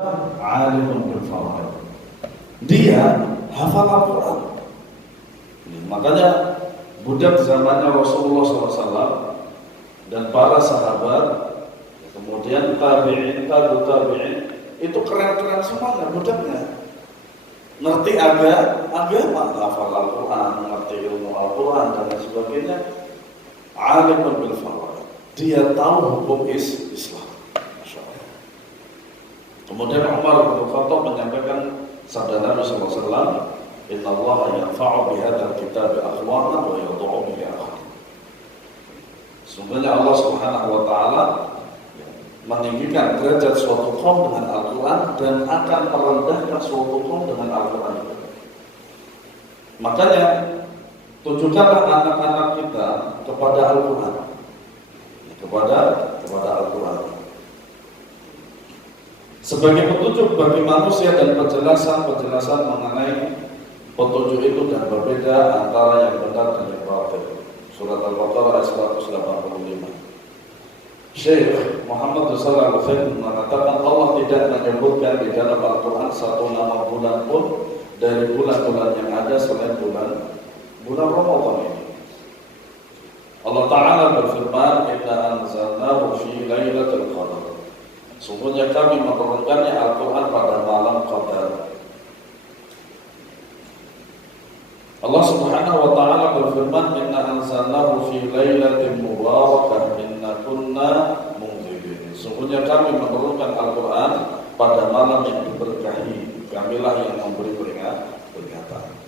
alimun bil faraid. Dia hafal Al-Quran. Makanya budak zamannya Rasulullah SAW dan para sahabat, kemudian tabi'in, tabi'in, itu keren-keren semuanya budaknya. Ngerti agama, hafal Al-Quran, ngerti ilmu Al-Quran dan lain sebagainya. Alimun bil faraid. Dia tahu hukum Islam. Kemudian Umar bin Khattab menyampaikan sabda Nabi SAW, Inna Allah yanfa'u bihadzal kitab aqwaman wa yadh'u bihi akharin. Sesungguhnya Allah Subhanahu wa taala meninggikan derajat suatu kaum dengan Al-Quran dan akan merendahkan suatu kaum dengan Al-Quran. Makanya tunjukkanlah anak-anak kita kepada Al-Quran, kepada Al-Quran sebagai petunjuk bagi manusia dan penjelasan mengenai petunjuk itu dan berbeda antara yang benar dan yang batil. Surat Al-Baqarah ayat 185. Syekh Muhammad Shalih Al-Utsaimin mengatakan Allah tidak menyebutkan di dalam Al-Quran satu nama bulan pun dari bulan-bulan yang ada selain bulan Ramadan ini. Allah Ta'ala berfirman, Inna anzalnahu fi lailatul qadar. Sungguhnya kami menurunkannya Al-Quran pada malam Qadar. Allah Subhanahu wa taala berfirman, Inna anzalnahu fi lailatin mubarakah inna kunna munzirin. Sungguhnya kami menurunkan Al-Quran pada malam yang diberkahi. Kamilah yang memberi peringatan.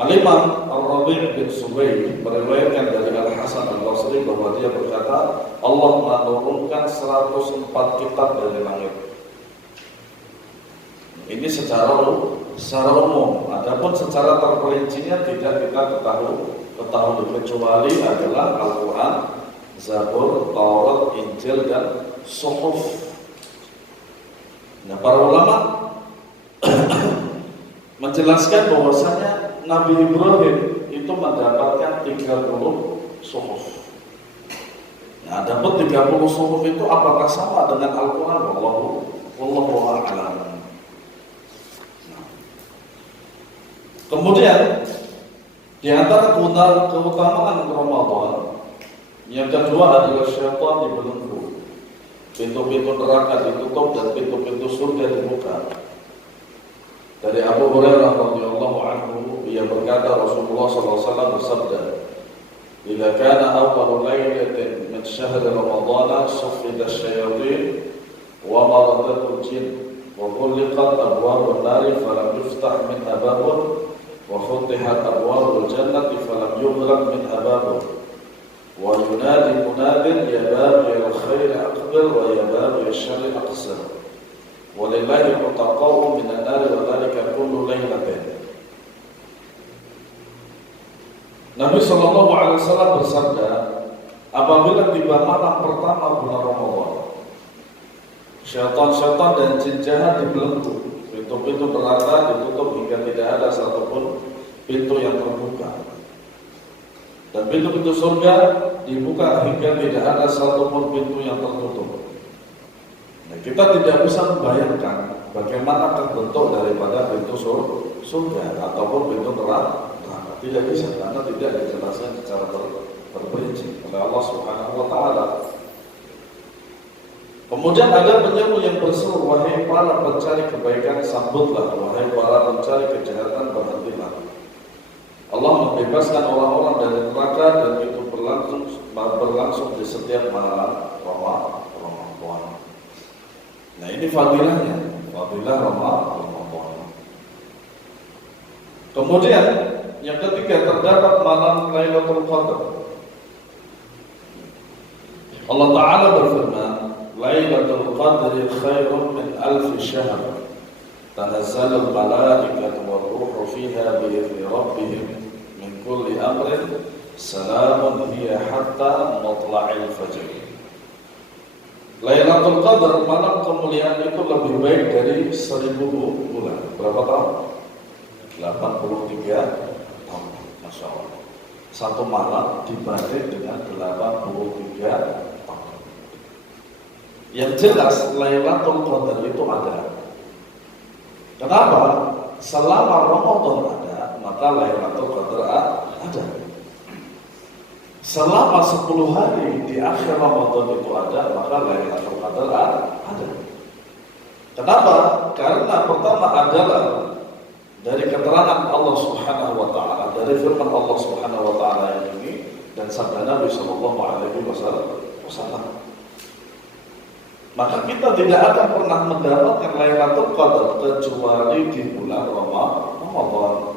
Al-Imam Ar-Rabi' bin Subayd meriwayatkan dari Al-Hasan Al-Basri bahwa dia berkata, Allah menurunkan 104 kitab dari langit. Ini secara umum. Adapun secara terperincinya tidak kita ketahui kecuali adalah Al-Quran, Zabur, Taurat, Injil dan Suhuf. Nah, para ulama menjelaskan bahwasanya Nabi Ibrahim itu mendapatkan 30 suhuf. Nah, dapat 30 suhuf itu apakah sama dengan Al-Quran? Wallahu a'lam. Kemudian di antara keutamaan Ramadan yang kedua adalah syaitan dibelenggu. Pintu-pintu neraka ditutup dan pintu-pintu surga dibuka. Dari Abu Hurairah radhiyallahu anhu, ia berkata Rasulullah SAW bersabda, "Jika kana awwalu lailatin min syahr Ramadan suffida asy-syayatin wa maradatul jin wa ghulqat abwabun nar falam yuftah minha babun wa futihat abwabul jannati falam yughlaq minha babun wa yunadi munadin ya baghi al-khair aqbil wa ya baghi asy-syarri aqsir." Walillahi mutaqawwum minan nari wa dzalika kullu lailatin. Nabi sallallahu alaihi wasallam bersabda, apabila tiba malam pertama bulan Ramadan, syaitan-syaitan dan jin jahat dibelenggu, pintu-pintu neraka ditutup hingga tidak ada satupun pintu yang terbuka. Dan pintu-pintu surga dibuka hingga tidak ada satupun pintu yang tertutup. Nah, kita tidak bisa membayangkan bagaimana bentuk daripada pintu surga ataupun pintu neraka. Tidak bisa, karena tidak dijelaskan secara terperinci oleh Allah Subhanahu wa taala. Kemudian ada penyeru yang berseru, wahai para pencari kebaikan sambutlah, wahai para pencari kejahatan berhentilah. Allah membebaskan orang-orang dari neraka dan itu berlangsung di setiap malam Ramadan. Nah, ini fadilahnya, fadilah Ramadan. Kemudian yang ketiga terdapat malam Lailatul Qadar. Allah Ta'ala berfirman, Lailatul Qadri khairun min alfi syahr. Tanazzalul malaikatu war-ruhu fiha bi'izni rabbihim min kulli amrin salamun hiya hatta matla'il fajr. Lailatul Qadar, malam kemuliaan itu lebih baik dari 1000 bulan. Berapa tahun? 83 tahun. Masya Allah. Satu malam dibanding dengan 83 tahun. Yang jelas Lailatul Qadar itu ada. Kenapa? Selama Ramadan ada, maka Lailatul Qadar ada. Selama 10 hari di akhir Ramadan itu ada, maka Lailatul Qadar ada. Kenapa? Karena pertama adalah dari keterangan Allah Subhanahu wa taala, dari firman Allah Subhanahu wa taala ini dan sabda Nabi sallallahu alaihi wasallam. Maka kita tidak akan pernah mendapatkan Lailatul Qadar kecuali di bulan Ramadan.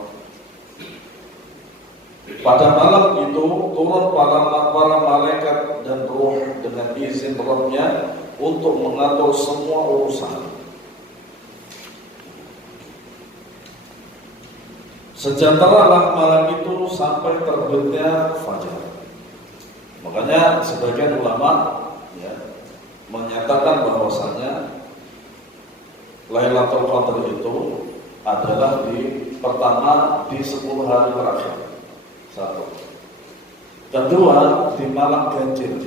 Pada malam itu turun para malaikat dan ruh dengan izin Rabb-nya untuk mengatur semua urusan. Sejahteralah malam itu sampai terbitnya fajar. Makanya sebagian ulama menyatakan bahwasanya Lailatul Qadar itu adalah pertama di 10 hari terakhir. Satu. Kedua, di malam ganjil.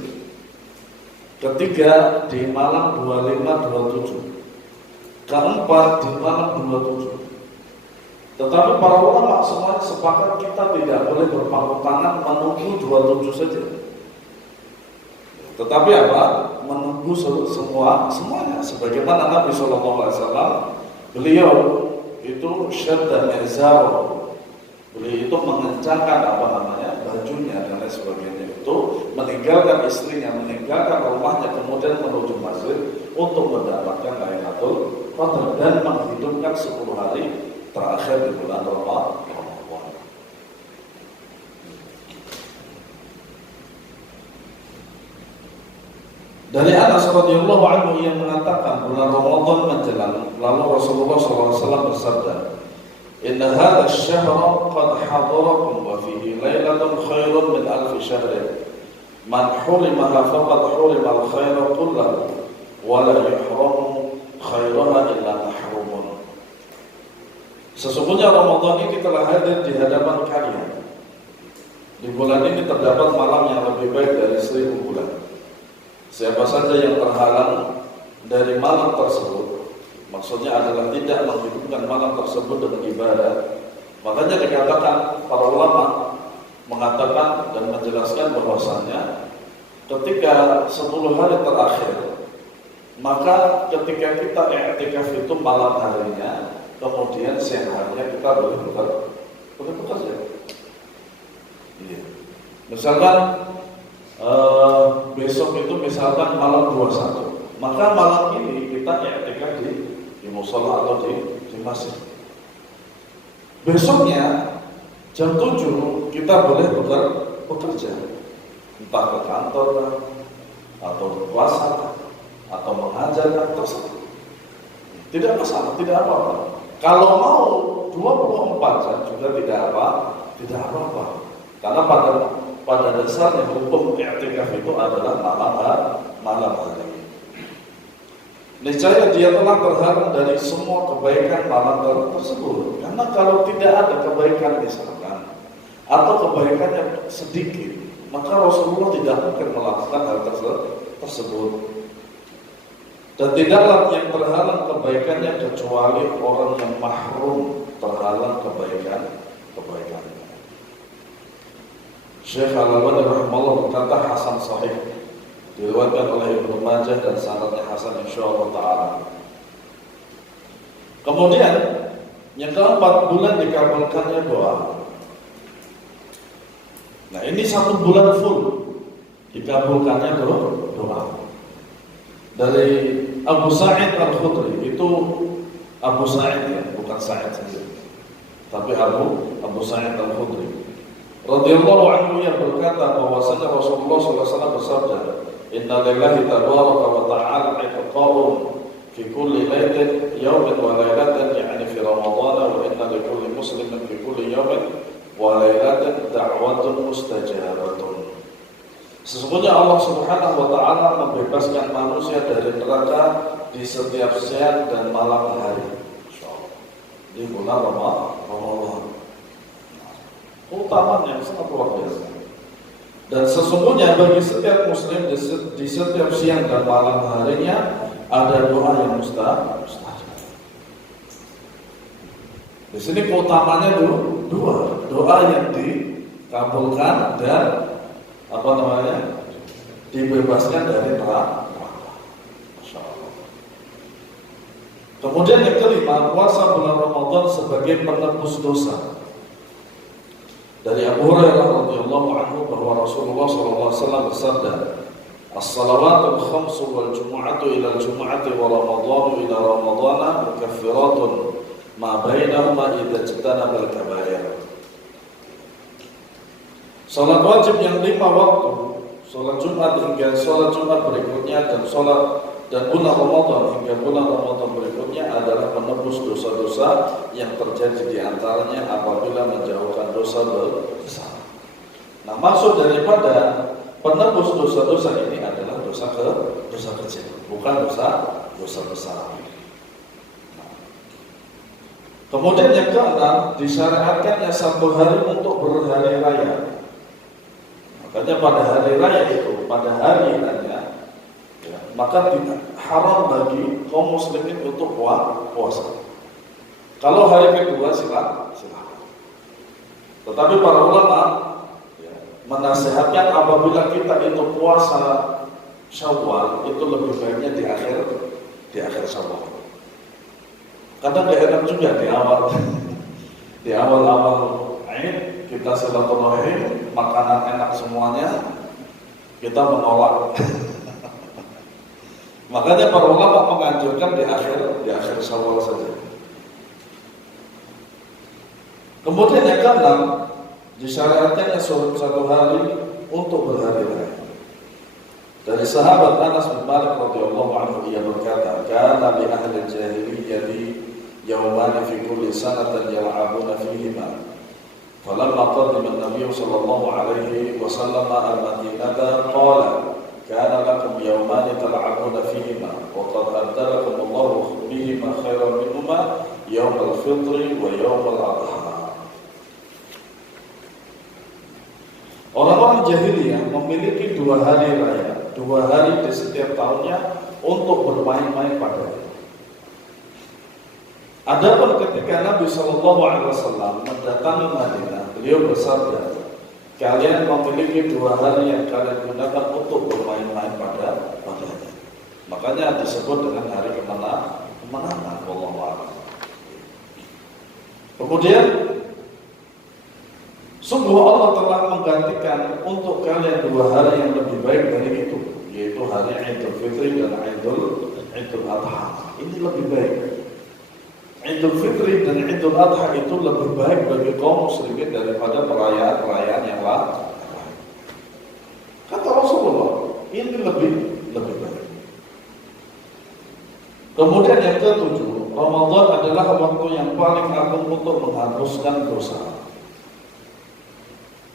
Ketiga, di malam 25-27. Keempat, di malam 27. Tetapi para ulama semuanya sepakat kita tidak boleh berpangku tangan menunggu 27 saja. Tetapi apa? Menunggu semuanya. Sebagaimana Nabi SAW, beliau itu syadda izar, beliau itu mengencangkan bajunya dan lain sebagainya, itu meninggalkan istrinya, meninggalkan rumahnya, kemudian menuju masjid untuk mendapatkan Lailatul Qadar dan menghidupkan 10 hari terakhir di bulan Ramadan. Dari Anas radhiyallahu anhu yang mengatakan bulan Ramadan menjelang, lalu Rasulullah SAW bersabda, "Inna hadha ash-shahra qad hadarakum wa fihi lailatun khairun min alfi shahrin. Man hurimaha faqad hurima al-khaira kullahu wa la yuhramu khairaha illa mahrumun." Sesungguhnya Ramadan ini telah hadir di hadapan kalian. Di bulan ini terdapat malam yang lebih baik dari 1000 bulan. Siapa saja yang terhalang dari malam tersebut, maksudnya adalah tidak menghidupkan malam tersebut dengan ibadah, makanya dikatakan para ulama mengatakan dan menjelaskan bahwasannya ketika 10 hari terakhir, maka ketika kita i'tikaf itu malam harinya, kemudian siang harinya kita boleh bekerja. Iya. Misalkan besok itu misalkan malam 21, maka malam ini kita i'tikaf di mushola atau di masjid. Besoknya jam 7 kita boleh bekerja, entah ke kantor atau di pasar atau mengajar, terserah. Tidak masalah, tidak apa-apa. Kalau mau 24 jam juga tidak apa-apa. Karena pada dasarnya hukum i'tikaf itu adalah malam hari. Niscaya dia telah terhalang dari semua kebaikan malam tersebut. Karena kalau tidak ada kebaikan misalkan, atau kebaikannya sedikit, maka Rasulullah tidak mungkin melakukan hal tersebut. Dan tidaklah yang terhalang kebaikannya kecuali orang yang mahrum terhalang kebaikannya. Syekh Al-Albani rahimahullah berkata hasan sahih, diriwayatkan oleh Ibnu Majah dan sanadnya hasan insyaallah taala. Kemudian yang keempat, bulan dikabulkannya doa. Nah, ini 1 bulan full dikabulkannya doa. Dari Abu Sa'id Al-Khudri, itu Abu Sa'id ya, bukan Sa'id sendiri, tapi Abu Sa'id Al-Khudri radhiyallahu anhu yang berkata bahwasanya Rasulullah SAW bersabda, "Inna lillahi tabaraka wa ta'ala iqqa'un fi kulli lailatin yawmin wa lailatin, yani fi Ramadan, wa inna li kulli muslimin fi kulli yawmin wa lailatin da'watun mustajabatun." Sesungguhnya Allah Subhanahu wa taala membebaskan manusia dari neraka di setiap siang dan malam hari. Insyaallah. Di bulan Ramadan. Keutamaan yang sangat luar biasa. Dan sesungguhnya bagi setiap muslim di setiap siang dan malam harinya ada doa yang mustajab. Di sini keutamanya dua, doa yang dikabulkan dan dibebaskan dari neraka. Masya Allah. Kemudian yang kelima, puasa bulan Ramadan sebagai penebus dosa. Dari Abu Hurairah radhiyallahu anhu bahwa Rasulullah sallallahu alaihi wasallam bersabda, "As-salawatul khamsu wal jumu'atu ila al-jumu'ati wa ramadhanu ila ramadhana mukaffiratun ma bainahuma idza ijtanaba al-kaba'ir." Salat wajib yang 5 waktu, salat Jumat hingga salat Jumat berikutnya dan bulan Ramadan hingga bulan Ramadan berikutnya adalah penebus dosa-dosa yang terjadi di antaranya apabila menjauhkan dosa besar. Nah, maksud daripada penebus dosa-dosa ini adalah dosa kecil, bukan dosa besar. Nah, kemudian yang keenam, disyariatkannya 1 hari untuk berhari raya. Makanya pada hari raya itu, pada hari raya, maka tidak haram bagi kaum muslimin untuk puasa. Kalau hari kedua silakan. Tetapi para ulama menasihatkan apabila kita itu puasa Syawal itu lebih baiknya di akhir Syawal. Kadang gak enak juga di awal Aid kita silaturahim, makanan enak semuanya, kita menolak. Makanya para ulama menganjurkan di akhir Syawal saja. Kemudian yang keenam, disyariatkannya 1 hari untuk berhari raya. Dari sahabat Anas bin Malik radhiyallahu anhu ia berkata, "Kana li ahli jahiliyyah yawman fi kulli sanatin yal'abuna fihima." Falamma qadima an-nabiy sallallahu alaihi wasallam al-Madinata qala kana lakum yawman tal'abuna fihima wa qad abdalakum Allahu bihima khairan minhuma yawm al-fitr wa yawm al-adha. Orang-orang jahiliyah memiliki 2 hari raya, 2 hari di setiap tahunnya untuk bermain-main padanya. Adapun ketika Nabi Shallallahu Alaihi Wasallam mendatangi Madinah, beliau bersabda, kalian memiliki 2 hari yang kalian gunakan untuk bermain-main padanya. Makanya disebut dengan hari kemenangan. Wallahu a'lam. Kemudian, sungguh Allah telah menggantikan untuk kalian 2 hari yang lebih baik dari itu, yaitu hari Idul Fitri dan Idul Adha. Ini lebih baik. Idul Fitri dan Idul Adha itu lebih baik bagi kaum muslimin daripada perayaan-perayaan yang lain. Kata Rasulullah, ini lebih baik. Kemudian yang ke-7, Ramadan adalah waktu yang paling agung untuk menghapuskan dosa.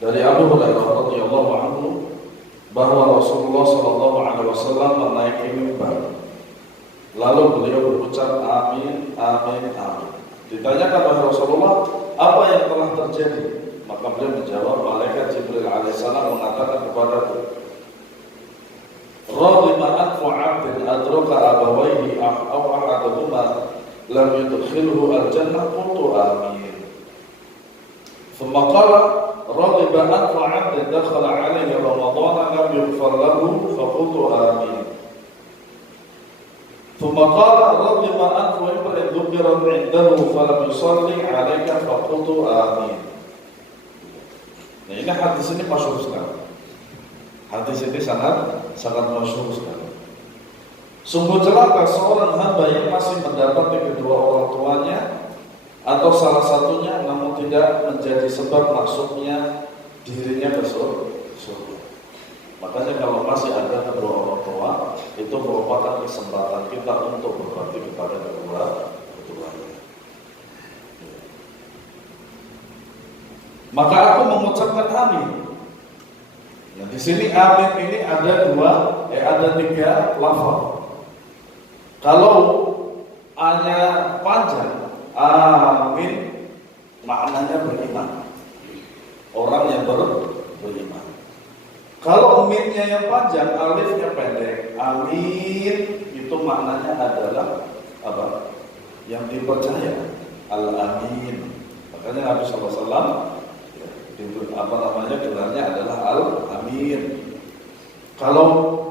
Dari Abu Hurairah radhiyallahu anhu bahwa Rasulullah sallallahu alaihi wasallam menaiki mimbar. Lalu beliau berucap amin, amin, amin. Ditanyakan oleh Rasulullah, apa yang telah terjadi? Maka beliau menjawab, malaikat Jibril alaihissalam mengatakan kepadaku, Radhima anfu 'abdin adraka abawaihi aw ahaduhuma lam yudkhilhu al-jannah qultu amin. Thumma qala Radhima anfu 'abdin dakhala 'alaihi ramadhana lam yughfar lahu faqultu amin. ثم قال رغم أنف امرئ ذكر عنده فلم يصلي عليك فقلت آمين. Nah, ini hadis ini masyhur sekali. Hadis ini sangat masyhur sekali. Sungguh celaka seorang hamba yang masih mendapati kedua orang tuanya atau salah satunya namun tidak menjadi sebab masuknya dirinya ke surga. Makanya kalau masih ada kedua orang tua, itu merupakan kesempatan kita untuk berbakti kepada keduanya. Maka aku mengucapkan amin. Nah, di sini amin ini ada 3 lafaz. Kalau A-nya panjang, amin maknanya beriman. Orang yang beriman. Kalau minnya yang panjang, alifnya pendek. Amin itu maknanya adalah apa? Yang dipercaya. Al-Amin. Makanya Nabi SAW gelarnya adalah Al-Amin. Kalau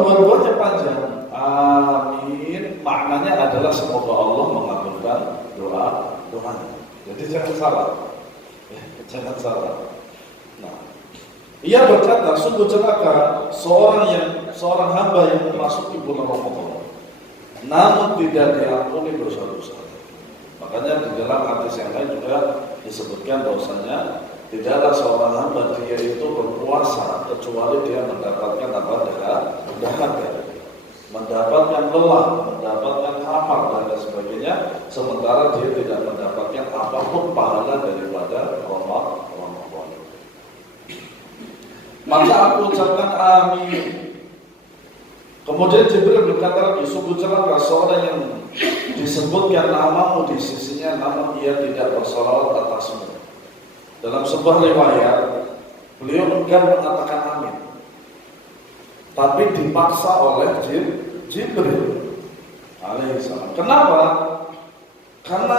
dua-duanya panjang, Amin maknanya adalah semoga Allah mengabulkan doanya. Jadi jangan salah. Jangan salah. Nah, ia berkata, sungguh celaka seorang hamba yang memasuki bulan Ramadan, namun tidak diampuni dosa-dosa. Makanya di dalam hadis yang lain juga disebutkan bahwasanya tidaklah seorang hamba dia itu berpuasa kecuali dia mendapatkan dahaga, mendapatkan lelah, mendapatkan lapar dan sebagainya, sementara dia tidak mendapatkan apapun pahala daripada Ramadan. Maka aku ucapkan amin. Kemudian Jibril berkata lagi, sungguh celaka seorang yang disebutkan namamu di sisinya, namun ia tidak bersolawat atasmu. Dalam sebuah riwayat, beliau enggan mengatakan amin, tapi dipaksa oleh Jibril alaihissalam. Kenapa? Karena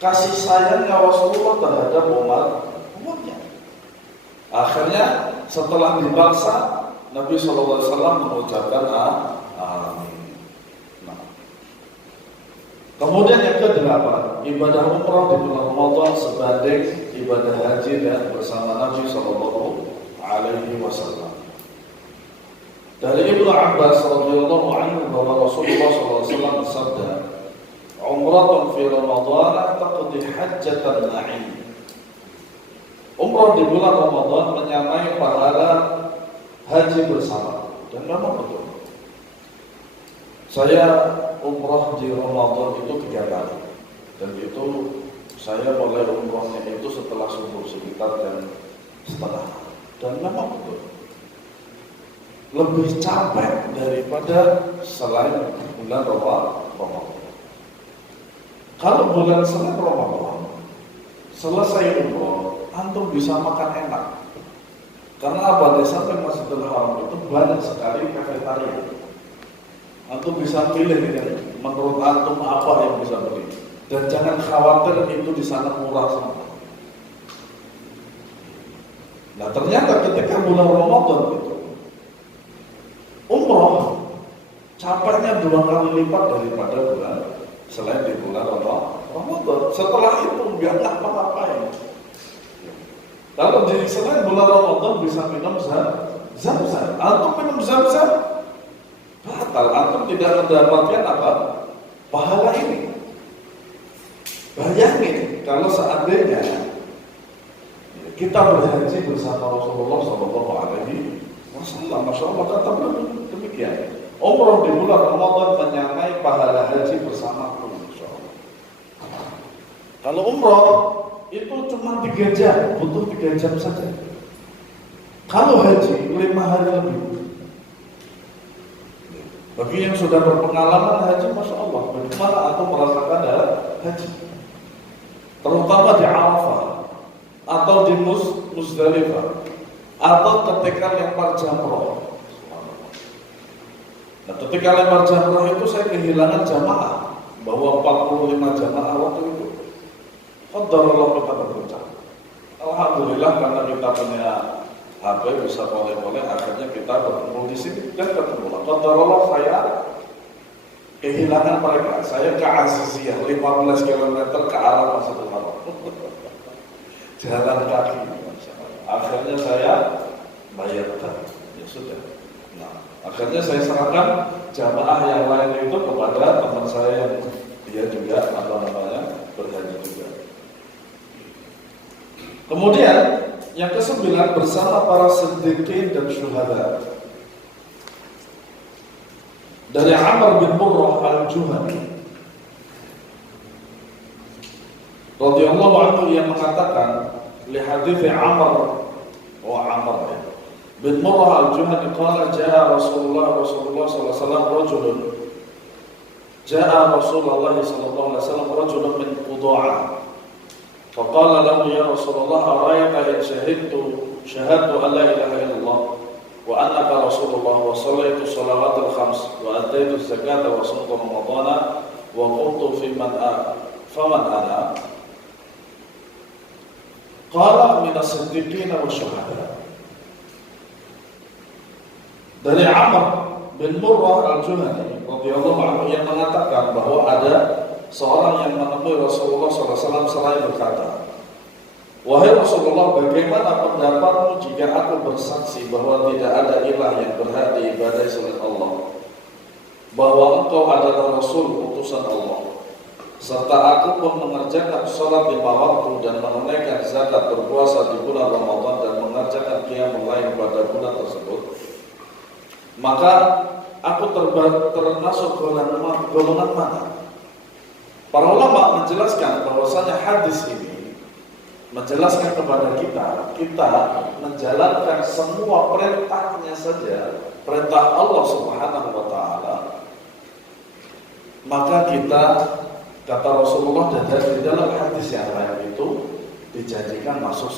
kasih sayangnya Rasulullah terhadap umatnya. Akhirnya setelah dipaksa, Nabi SAW mengucapkan amin. Nah. Kemudian yang ke-8, ibadah umrah di bulan Ramadan sebanding ibadah haji dan bersama Nabi SAW. Dari Ibnu Abbas radhiyallahu anhu bahwa Rasulullah SAW bersabda, "Umratun fi Ramadan taqdi hajjatan na'im." Umrah di bulan Ramadan menyamai pahala haji bersama. Dan memang betul. Saya umrah di Ramadan itu 3 kali. Dan itu saya mulai umrahnya itu setelah subuh sekitar jam 7:30. Dan memang betul. Lebih capek daripada selain bulan Ramadan. Kalau bulan selain Ramadan, selesai umrah, antum bisa makan enak. Karena apa? Di samping Masjidil Haram itu banyak sekali kafetaria. Antum bisa pilih yang menurut antum apa yang bisa beli. Dan jangan khawatir itu di sana murah semua. Nah ternyata ketika bulan Ramadan itu umroh capeknya 2 kali lipat daripada bulan selain di bulan Ramadan. Setelah itu dia nggak apa-apain. Kalau di selain bulan Ramadan bisa minum zam-zam, antum minum zam-zam batal, antum tidak mendapatkan apa? Pahala ini. Bayangin kalau seandainya kita berhaji bersama Rasulullah SAW, Masya Allah kata beliau demikian. Umrah di bulan Ramadan menyamai pahala haji bersamaku. Masya Allah. Kalau umrah itu cuma 3 jam, butuh 3 jam saja. Kalau haji 5 hari lebih. Bagi yang sudah berpengalaman haji, Masya Allah, bagaimana aku merasakan haji? Terutama di Arafah atau di Muzdalifah atau ketika lempar jamrah. Nah, ketika lempar jamrah itu saya kehilangan jamaah, bahwa 45 jamaah waktu itu. Qadarullah kita berucap. Alhamdulillah karena kita punya HP bisa boleh-boleh, akhirnya kita bertemu di sini dan ketemu. Qadarullah saya kehilangan mereka. Saya ke Aziziyah 15 km ke arah Masjidil Haram. Jalan kaki. Akhirnya saya bayarkan. Ya sudah. Nah, akhirnya saya serahkan jamaah yang lain itu kepada teman saya yang dia juga berhaji juga. Kemudian yang ke-9 bersama para siddiqin dan syuhada. Dari Amr bin Murrah al-Juhani radhiyallahu anhu yang mengatakan li hadits Amr bin Murrah al-Juhani qala jaa Rasulullah sallallahu alaihi wasallam rajulun min Qudaa. فقال له يا رسول الله أرأيت إن شهدت syahadu an la ilaha illallah wa annaka rasulullah wa sallaitu salawatul khams wa ataitu zakata wa sumtu ramadana wa qumtu fi faman ana qala minas siddiqina wa syuhada. Dari Amr bin Murrah al-Juhani radhiyallahu anhu yang mengatakan bahwa ada seorang yang menemui Rasulullah SAW seraya berkata, wahai Rasulullah, bagaimana pendapatmu jika aku bersaksi bahwa tidak ada ilah yang berhak diibadahi selain Allah, bahwa engkau adalah Rasul utusan Allah, serta aku pun mengerjakan sholat 5 waktu dan menunaikan zakat, berpuasa di bulan Ramadan dan mengerjakan qiyamul lail pada bulan tersebut, maka aku termasuk golongan mana? Para ulama menjelaskan bahwasanya hadis ini menjelaskan kepada kita menjalankan semua perintahnya saja, perintah Allah Subhanahu wa taala, maka kita, kata Rasulullah dan di dalam hadis yang lain itu, dijanjikan masuk